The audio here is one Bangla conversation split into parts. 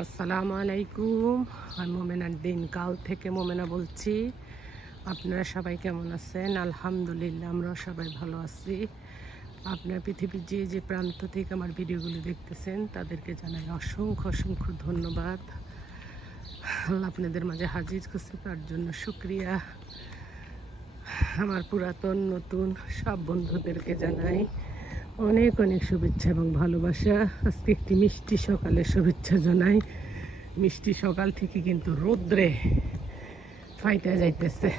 আসসালামু আলাইকুম। আমি মোমেনার দিনকাল থেকে মোমেনা বলছি। আপনারা সবাই কেমন আছেন? আলহামদুলিল্লাহ, আমরাও সবাই ভালো আছি। আপনার পৃথিবীর যে যে প্রান্ত থেকে আমার ভিডিওগুলো দেখতেছেন তাদেরকে জানাই অসংখ্য অসংখ্য ধন্যবাদ। আল্লাহ আপনাদের মাঝে হাজির করছে, তার জন্য শুকরিয়া। আমার পুরাতন নতুন সব বন্ধুদেরকে জানাই অনেক অনেক শুভেচ্ছা এবং ভালোবাসা। আজকে একটি মিষ্টি সকালের শুভেচ্ছা জানাই। মিষ্টি সকাল থেকে কিন্তু রৌদ্রে ফাইটা যাইতেছে।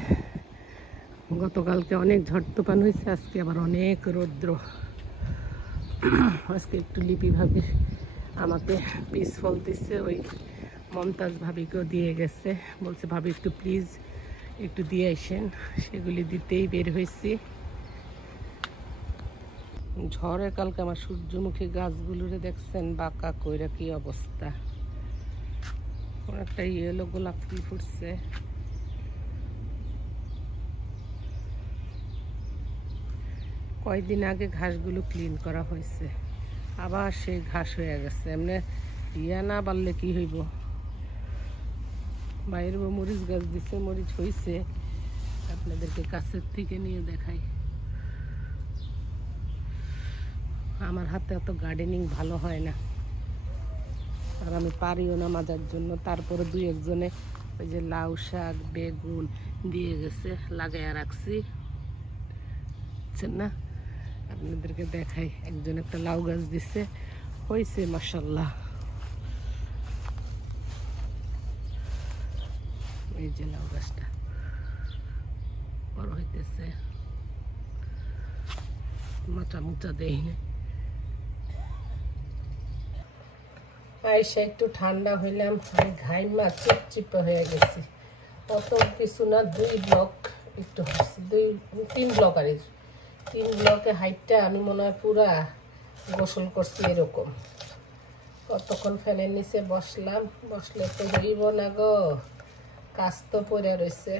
গতকালকে অনেক ঝড় তুফান হয়েছে, আজকে আবার অনেক রৌদ্র। আজকে একটু লিপি ভাবি আমাকে পিস ফল দিচ্ছে, ওই মমতাজ ভাবিকেও দিয়ে গেছে, বলছে ভাবি একটু প্লিজ একটু দিয়ে আসেন। সেগুলি দিতেই বের হয়েছি। ঝড়ে কালকে আমার সূর্যমুখী গাছগুলোরে দেখছেন বাঁকা কইরা কি অবস্থা। একটা ইয়েলো গোলাপ ফুল ফুটছে। কয়েকদিন আগে ঘাসগুলো ক্লিন করা হয়েছে, আবার সেই ঘাস হয়ে গেছে। এমনি ইয়া না বাড়লে কি হইব। বাইরে মরিচ গাছ দিছে, মরিচ হয়েছে, আপনাদেরকে কাছের থেকে নিয়ে দেখাই। আমার হাতে এত গার্ডেনিং ভালো হয় না, আর আমি পারিও না মাজার জন্য। তারপরে দুই একজনে ওই যে লাউ শাক বেগুন দিয়ে গেছে, লাগাইয়া রাখছি, বুঝছেন না? আপনাদেরকে দেখাই। একজন একটা লাউ গাছ দিছে, হয়েছে মাশাআল্লাহ। এই যে লাউ গাছটা বড় হইতেছে, মাচা মুচা দেই না। আইসা একটু ঠান্ডা হইলাম, ঘাইমা চিপচিপে হয়ে গেছি। অত কিছু না, 2 ব্লক একটু হচ্ছে, 3 ব্লক। আর 3 ব্লকে হাইটটা আমি মনে হয় পুরা গোসল করছি এরকম। কতক্ষণ ফ্যানের নিচে বসলাম, বসলে তো হইব না গো, কাজ তো পড়ে রয়েছে।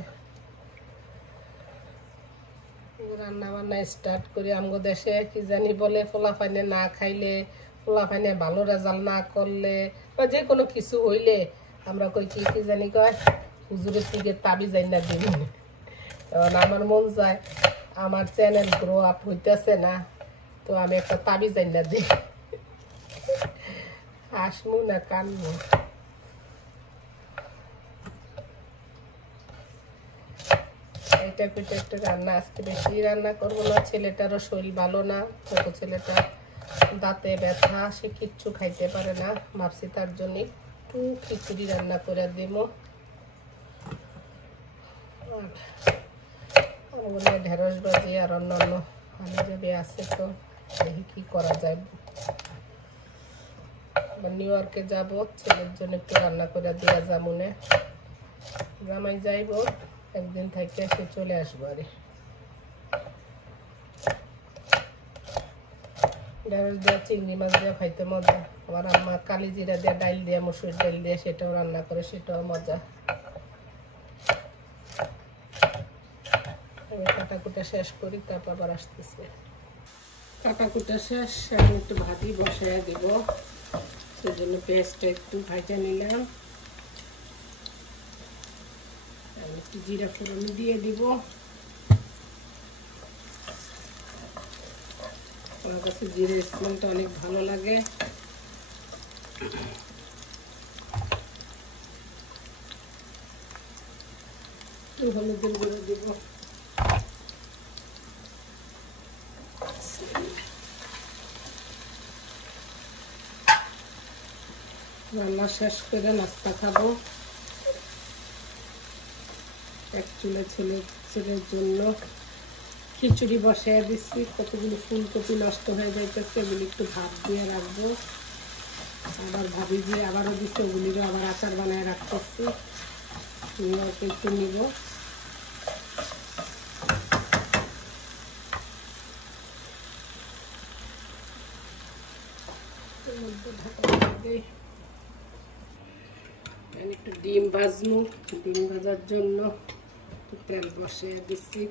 রান্না বান্না স্টার্ট করি। আমগো দেশে কি জানি বলে, পোলাপাইনে না খাইলে, পোলাপাইনে ভালো রেজাল্ট না করলে, বা যে কোনো কিছু হইলে আমরা কই কি জানি কয়, হুজুরের দিকে তাবি যাই না দিন। কারণ আমার মন যায় আমার চ্যানেল গ্রো আপ হইতেছে না, তো আমি একটা তাবি যাই না দিই। হাসমু না কানবো। এটা পিঠে একটু রান্না, আজকে বেশি রান্না করবো না। ছেলেটারও শরীর ভালো না, ছোট ছেলেটা দাঁতে ব্যথা, সে কিচ্ছু খাইতে পারে না। ভাবছি তার জন্য একটু খিচুড়ি রান্না করে দেবো। আর ঢেঁড়স ভাজি আর অন্যান্য হাবিজাবি আছে, তো দেখি কি করা যায়। নিউ ইয়র্কে যাবো, ছেলের জন্য একটু রান্না করে দেওয়া যামুনে। জামাই যাইব, একদিন থেকে সে চলে আসবো। আরে ঢেঁড়স দেওয়া চিংড়ি মাছ দেওয়া খাইতে মজা। আমার আম্মা কালি জিরা দিয়ে ডাইল দিয়ে, মসুর ডাইল দিয়ে সেটাও রান্না করে, সেটাও মজা। আমি কাটাকুটা শেষ করি, তারপর আবার আসতেছে। কাটাকুটা শেষ, এখন একটু ভাজি বসাইয়া দিব। সেজন্য পেঁয়াজটা একটু ভাজা নিলাম, একটু জিরা ফোড়ন দিয়ে দিব। আমার কাছে জিরে স্মেলটা অনেক ভালো লাগে। একটু হলুদের গুঁড়ো দিব। রান্না শেষ করে নাস্তা খাবো। এক চুলে ছেলের জন্য খিচুড়ি বসাইয়া দিচ্ছি। কতগুলো ফুলকপি নষ্ট হয়ে যাইতেছে, এগুলি একটু ভাত দিয়ে রাখবো। আবার ভাবি যে আবারও দিচ্ছে, ওগুলিরও আবার আচার বানায় রাখতেছি, একটু নিব। একটু ডিম ভাজবো, ডিম ভাজার জন্য তেল বসিয়ে দিচ্ছি।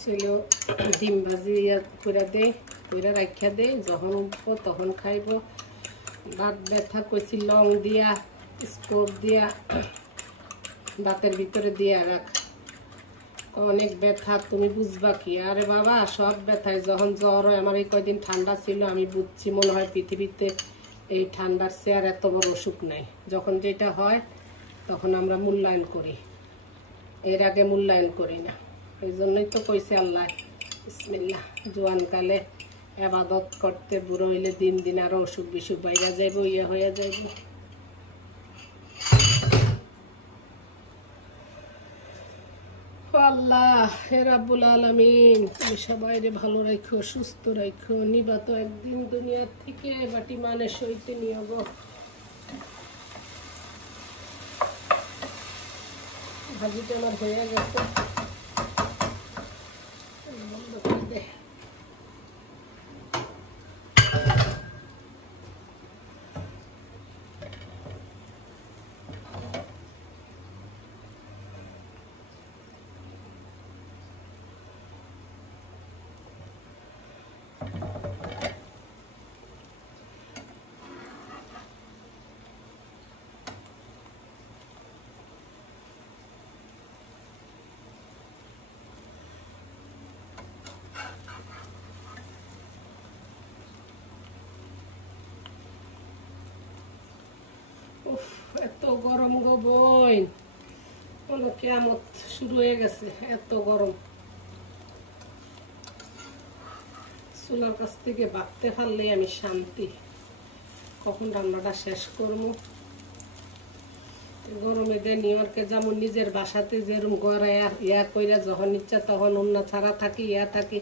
ছেলেও ডিম ভাজি করে দেয়। কইরা রাখিয়া দেই, যখন উঠবো তখন খাইব। দাঁত ব্যথা কইছি লং দিয়া স্টোভ দিয়া দাঁতের ভিতরে দিয়া রাখ, অনেক ব্যথা তুমি বুঝবা কি? আরে বাবা, সব ব্যথায় যখন জ্বর হয়, আমার এই কয়দিন ঠান্ডা ছিল, আমি বুঝছি মনে হয় পৃথিবীতে এই ঠান্ডার চেয়ার এত বড় অসুখ নাই। যখন যেটা হয় তখন আমরা মূল্যায়ন করি, এর আগে মূল্যায়ন করি না। এই জন্যই তো কইছে আল্লাহ বিসমিল্লাহ, জোয়ানকালে ইবাদত করতে, বুড়ো হইলে দিন দিন আরো অসুখ বিসুখ বাইরা যাইব, ইয়ে হয়ে যাইব। আল্লাহ হে রাব্বুল আলামিন, তুমি সবাইরে ভালো রাখো, সুস্থ রাখো। নিবা তো একদিন দুনিয়ার থেকে, বাটি মানে সইতে নিয়ে গো। ভাজিটা আমার হয়ে গেছে, বন্ধ করে দে। এত গরম গো বোন, কোনো কিয়ামত শুরু হয়ে গেছে, এত গরম। চুলার কাছ থেকে ভাবতে পারলেই আমি শান্তি, কখন রান্নাটা শেষ করবো। গরমে দিয়ে নিউ ইয়র্কে যেমন নিজের বাসাতে যেরকম গড়া ইয়া কইরা যখন ইচ্ছা তখন অন্য ছাড়া থাকি, ইয়া থাকি,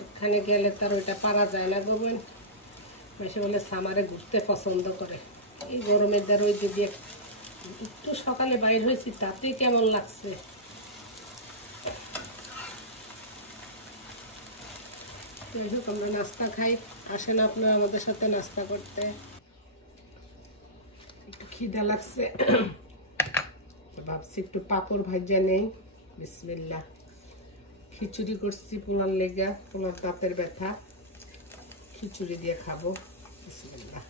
ওখানে গেলে তার ওইটা পারা যায় না গো বোন। বেশি বলে সামারে ঘুরতে পছন্দ করে, এই গরমের দ্বারা ওই দিয়ে একটু সকালে বাইর হয়েছি, তাতে কেমন লাগছে। আমরা নাস্তা খাই, আসেন আপনারা আমাদের সাথে নাস্তা করতে। একটু খিদা লাগছে, ভাবছি একটু পাপড় ভাজা নেই। বিসমিল্লাহ। খিচুড়ি করছি পোলার লেগা, পোলার দাঁতের ব্যথা, খিচুড়ি দিয়ে খাবো। বিসমিল্লাহ।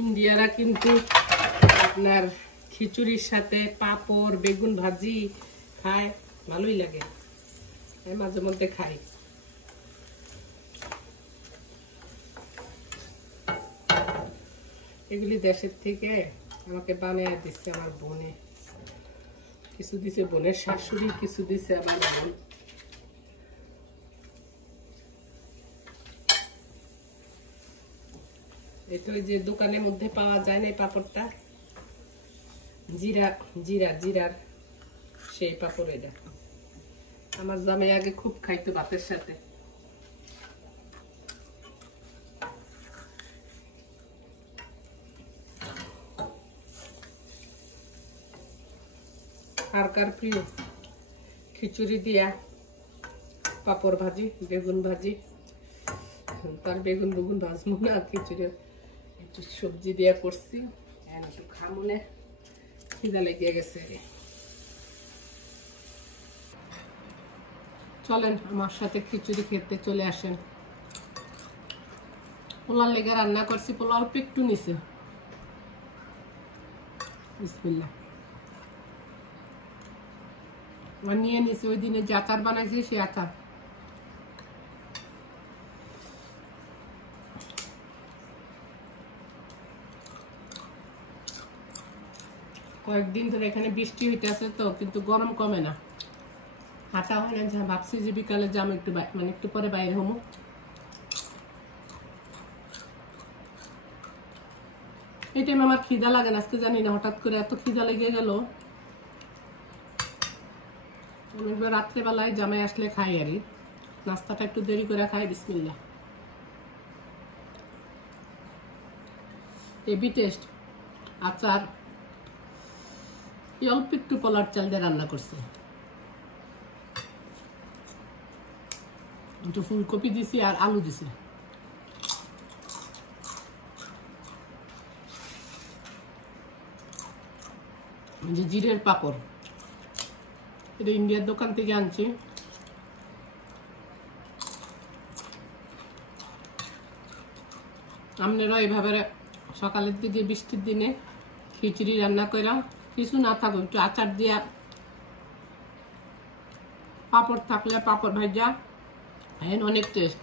ইন্ডিয়ারা কিন্তু আপনার খিচুড়ির সাথে পাপড় বেগুন ভাজি খায়, ভালোই লাগে, মাঝে মধ্যে খাই। এগুলি দেশের থেকে আমাকে বানিয়ে দিচ্ছে আমার বোনে, কিছু দিছে বোনের শাশুড়ি, কিছু দিছে আমার বোন। এটা যে দোকানের মধ্যে পাওয়া যায় না এই পাপড়টা, জিরার সেই পাপড়। এটা আমার জামাই আগে খুব খাইতো ভাতের সাথে। কার কার প্রিয় খিচুড়ি দিয়া পাপড় ভাজি, বেগুন ভাজি? তার বেগুন ভাজবো না, খিচুড়ি একটু সবজি দিয়া করছি, একটু খামনে, খিদা লেগে গেছে। চলেন আমার সাথে খিচুড়ি খেতে চলে আসেন। পোলার লেগে রান্না করছি, পোলা অল্প একটু নিছে। বিসমিল্লাহ। নিয়ে নিছি ওই দিনে যে আচার বানাইছি সে আচার। কয়েকদিন ধরে এখানে বৃষ্টি হইতেছে তো, কিন্তু গরম কমে না। হাঁটা হয় না, যা ভাবছি যে বিকালে যাম একটু, মানে একটু পরে বাইরে হবো। এই টাইম আমার খিদা লাগে না, আজকে জানি না হঠাৎ করে এত খিদা লেগে গেল। অনেকবার রাত্রেবেলায় জামাই আসলে খাই, আর নাস্তাটা একটু দেরি করে খাই। বিসমিল্লাহ। হেভি টেস্ট আচার। অল্প একটু পোলার চাল দিয়ে রান্না করছে, একটু ফুলকপি দিছি আর আলু দিছি। যে জিরের পাপড়, এটা ইন্ডিয়ার দোকান থেকে আনছি। আপনারা এভাবে সকালের দিকে বৃষ্টির দিনে খিচুড়ি রান্না করে কিছু না থাকুক একটু আচার দিয়া, পাপড় থাকলে পাপড় ভাজা, হ্যাঁ অনেক টেস্ট।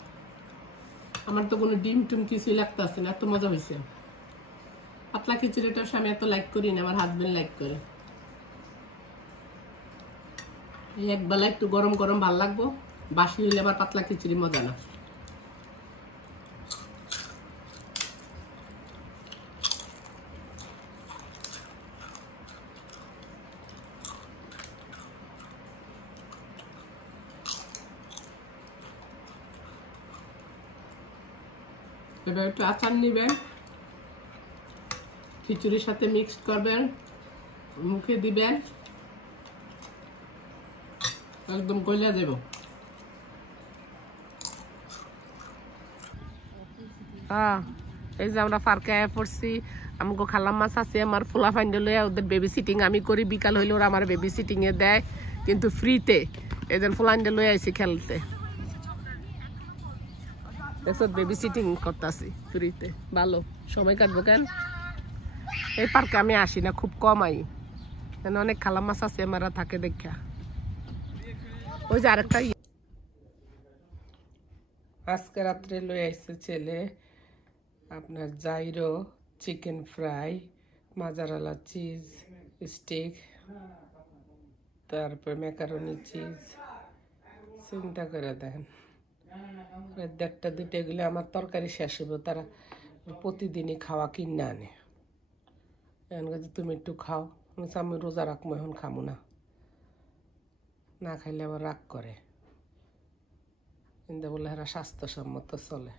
আমার তো কোনো ডিম টুম কিছুই লাগতেছে না, এত মজা হয়েছে। পাতলা খিচুড়িটা আমি এত লাইক করি না, আমার হাজবেন্ড লাইক করে। একবেলা একটু গরম গরম ভাল লাগবো, বাসি হইলে আবার পাতলা খিচুড়ি মজা না। এবার একটু আচার নিবেন, খিচুড়ির সাথে মিক্স করবেন, মুখে দিবেন, একদম গলে যাব। এই যে আমরা পার্কে আয়া পড়ছি, আমাকে খালাম মাছ আছে, আমার ফোলা ফাইন্ডে লইয়া ওদের বেবি সিটিং আমি করি, বিকাল হইলে ওরা আমার বেবি সিটিং এ দেয়, কিন্তু ফ্রিতে। এদের ফোলাইন্ডে লইয়া আইছি খেলতে, বেবি সিটিং করতেছি ফ্রিতে, ভালো সময় কাটবো। কেন এই পার্কে আমি আসি না, খুব কম আই, অনেক খালাম মাছ আছে আমার থাকে দেখা। ওই যে আরেকটা আজকে রাত্রে লই আইছে ছেলে আপনার gyro chicken fry, mozzarella cheese stick, তারপর ম্যাকারনি চিজ। চিন্তা করে দেখেন, দেড়টা দুটো এগুলো আমার তরকারি শেষ হইব, তারা প্রতিদিনই খাওয়া কিনে আনে। এখন কাছে তুমি একটু খাও, আমি রোজা রাখবো, এখন খামো না, না খাইলে আবার রাগ করে, কিন্তু বলে এরা স্বাস্থ্যসম্মত চলে।